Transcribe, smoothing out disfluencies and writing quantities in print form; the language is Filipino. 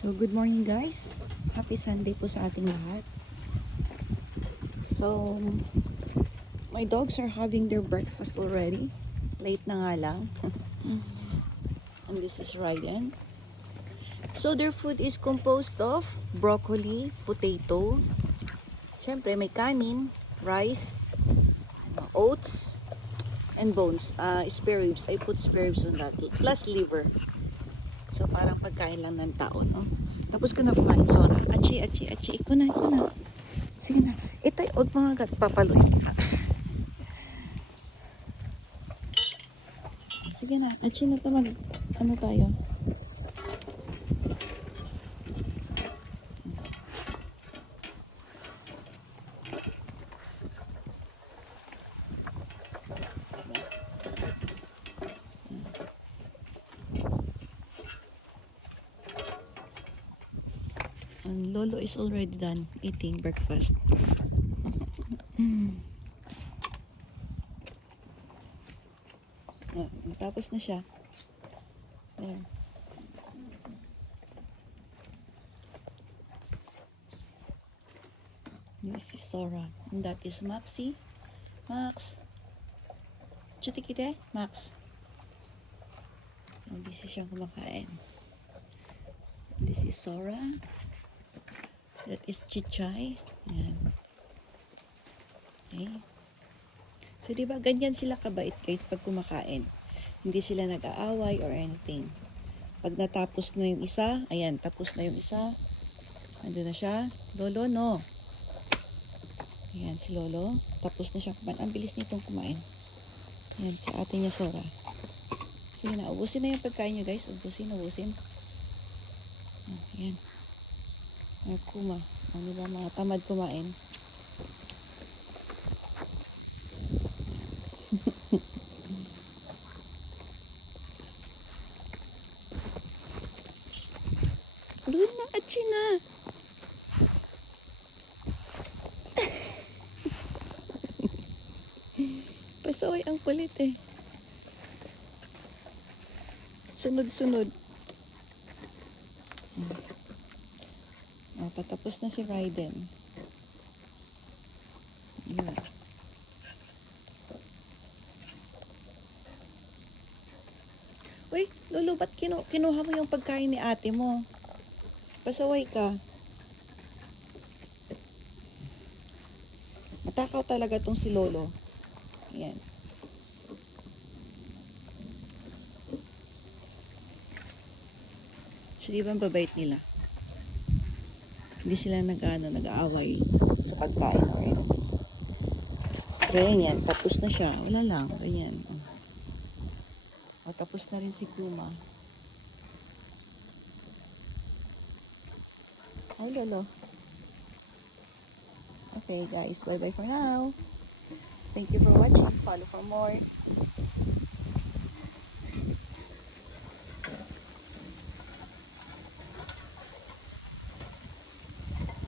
So, good morning guys. Happy Sunday po sa ating lahat. So, my dogs are having their breakfast already. Late na nga lang. And this is Ryan. So, their food is composed of broccoli, potato, syempre may kanin, rice, oats, and bones. Spare ribs. I put spare ribs on that. Plus liver. So, parang pagkain lang ng tao, no? Tapos ko na kumain, Sora. Achi. Iko na. Sige na. Ito, huwag mga gat. Papaluin kita. Sige na. Achi na ito ano tayo? And Lolo is already done eating breakfast. Tapos na siya. Ayan. This is Sora. And that is Maxie. Max. Chuti kita, Max. And this is siyang kumakain. This is Sora. That is Chichay. Ayan. Okay. So, diba, ganyan sila kabait guys pag kumakain. Hindi sila nag-aaway or anything. Pag natapos na yung isa, ayan, tapos na yung isa. Ando na siya. Lolo, no. Ayan, si Lolo. Tapos na siya kumain. Ang bilis nitong kumain. Ayan, si ate niya, Sora. Sige na, ubusin na yung pagkain niyo guys. Ubusin. Ayan. Kuma. Ano ba mga tamad kumain? Doon na, achi na. Pasaway ang kulit eh. Sunod. Patapos na si Raiden. Ayan. Uy, Lolo, ba't kinuha mo yung pagkain ni ate mo? Pasaway ka. Matakaw talaga tong si Lolo. Ayan. So, di ba ang babait nila? Hindi sila nag-aaway sa pagkain or anything. Ganyan, tapos na siya. Wala lang, ganyan. Tapos na rin si Kuma. Hi, Lolo. Okay, guys. Bye-bye for now. Thank you for watching. Follow for more.